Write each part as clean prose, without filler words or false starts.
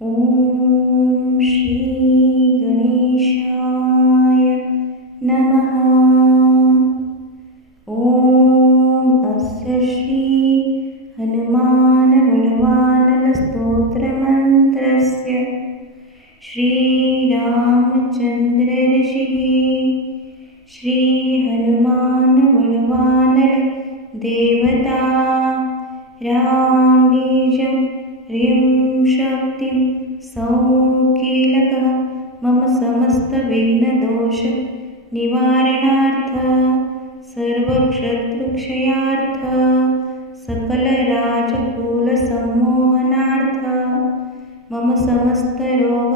ॐ श्री गणेशाय नमः। ॐ अस्य श्री हनुमानबलवानरस्तोत्रमन्त्रस्य श्रीरामचन्द्र ऋषिः श्रीहनुमानबलवानर देवता रामबीजं ह्रीं शक्तिं सौकीलकः मम समस्तविघ्नदोष निवारणार्थ सर्वशत्रुक्षयार्थ सकलराजकुलसम्मोहनार्थ मम समस्तरोग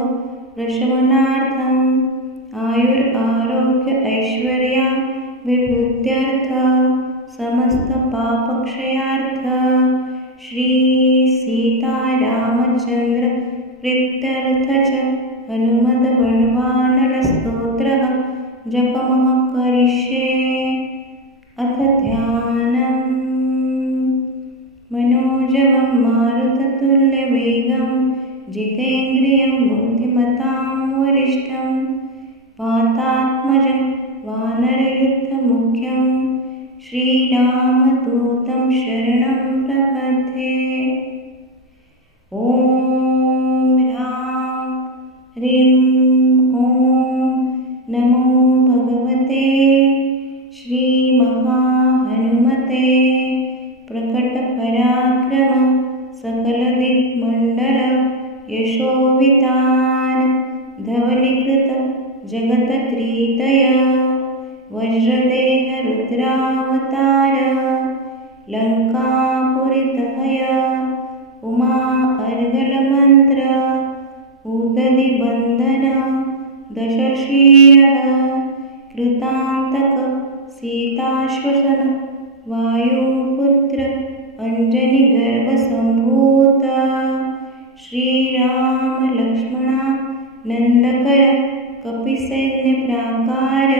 प्रशमनार्थं आयुरारोग्य ऐश्वर्याभिवृद्ध्यर्थ समस्तपापक्षयार्थ श्री सीतारामचन्द्र प्रीत्यर्थ च हनुमद्बलवानरस्तोत्रः जपमः करिष्ये। अथ ध्यानम्। मनोजवं मारुततुल्यवेगं जितेन्द्रियं बुद्धिमतां वरिष्ठं वातात्मजं वानरयुद्धमुख्यं श्रीरामदूतं शरणं प्रपद्ये। ॐ ह्रां ह्रीं ॐ नमो भगवते श्रीमहाहनुमते प्रकटपराक्रम सकलदिक्मण्डल यशोवितान धवलीकृत जगत्क्रीतय वज्रदेह रुद्रावतार लङ्कापुरितहय उमा अर्गलमन्त्र उदधिबन्धन दशशीलः कृतान्तक सीताश्वसन वायुपुत्र अञ्जनिगर्भसम्भूत श्रीराम लक्ष्मणा नन्दकर कपिसैन्यप्राकार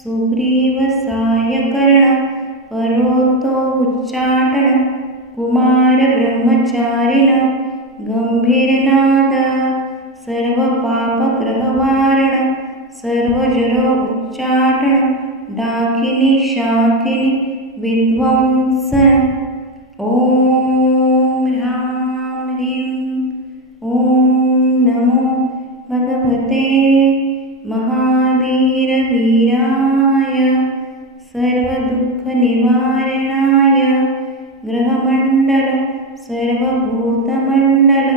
सुग्रीवसायकर्ण पर्वतोच्चाटन कुमार ब्रह्मचारिण गम्भीरनाद सर्वपापग्रहवारण सर्वजरोच्चाटन डाकिनी शाकिनी विध्वंसन। ॐ ह्रां ह्रीं ॐ नमो भगवते महावीरवीराय सर्वदुःखनिवारणाय ग्रहमण्डल सर्वभूतमण्डल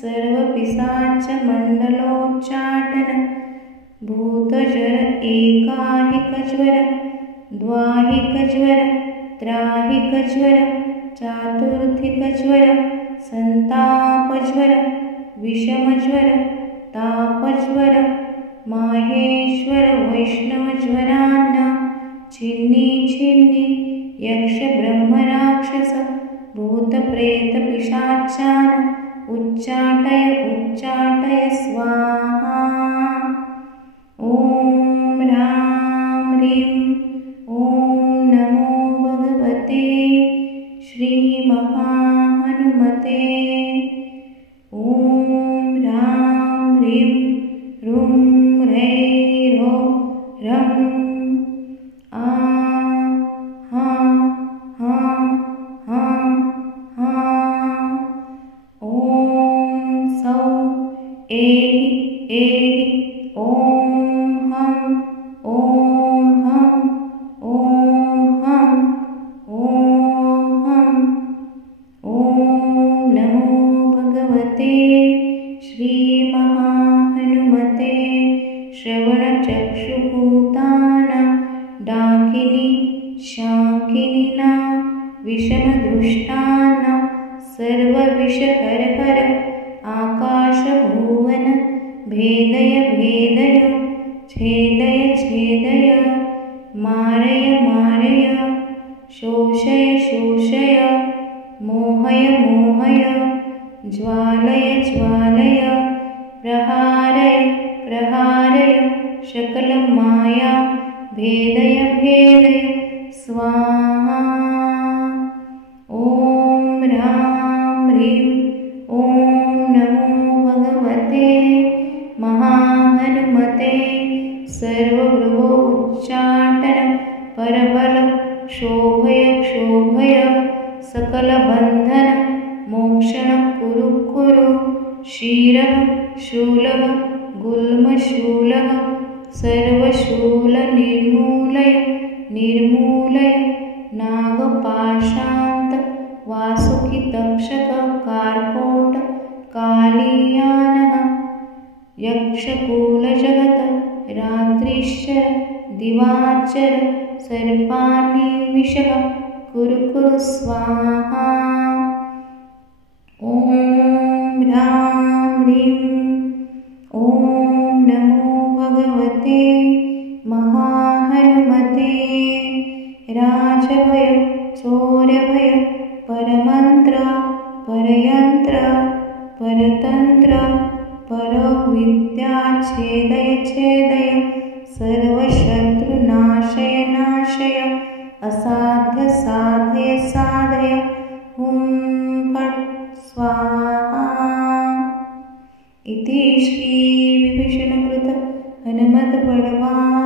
सर्वपिशाचमण्डलोच्चाटन भूतजर एकाहिकज्वर द्वाहिकज्वर त्राहिकज्वर चातुर्थिकज्वर सन्तापज्वर विषमज्वर तापज्वर माहेश्वर वैष्णवज्वरान् छिन्नी यक्ष ब्रह्मराक्षस भूतप्रेतपिशाचान् उच्चाटय स्वाहा। ॐ ह्रां ह्रीं ॐ नमो भगवते श्रीमहाहनुमते। ॐ ह्रां ह्रीं ह्रूं ह्रैरो ह्रं आ हां हां हां हां। ॐ सौ एहि ॐ हं ॐ हं ॐ हं ॐ हं। ॐ नमो भगवते श्रीमहाहनुमते श्रवणचक्षुभूतानां डाकिनी शाकिनीना विषमदृष्टानां सर्वविषहर आकाशभुवन भेदय छेदय मारय शोषय मोहय ज्वालय प्रहारय सकलमाया भेदय स्वाहा। ॐ ह्रां ह्रीं ॐ नमो क्षीरः शूलः गुल्मशूलः सर्वशूलनिर्मूलय निर्मूलय नागपाशान्त वासुकितक्षक कार्कोट कालीयानः यक्षकूलजगत रात्रिश्चर दिवाचर सर्पान्निविशः कुरु कुरु स्वाहा। ॐ ह्रां ह्रीं ॐ नमो भगवते महाहनुमते राजभय चौर्यभय परमन्त्र परयन्त्र परतन्त्र परविद्या छेदय छेदय सर्वशत्रुनाशय नाशय असाध्य साधय साधय हुं फट् स्वाहा। इति श्री विभीषणकृत हनुमद्बलवान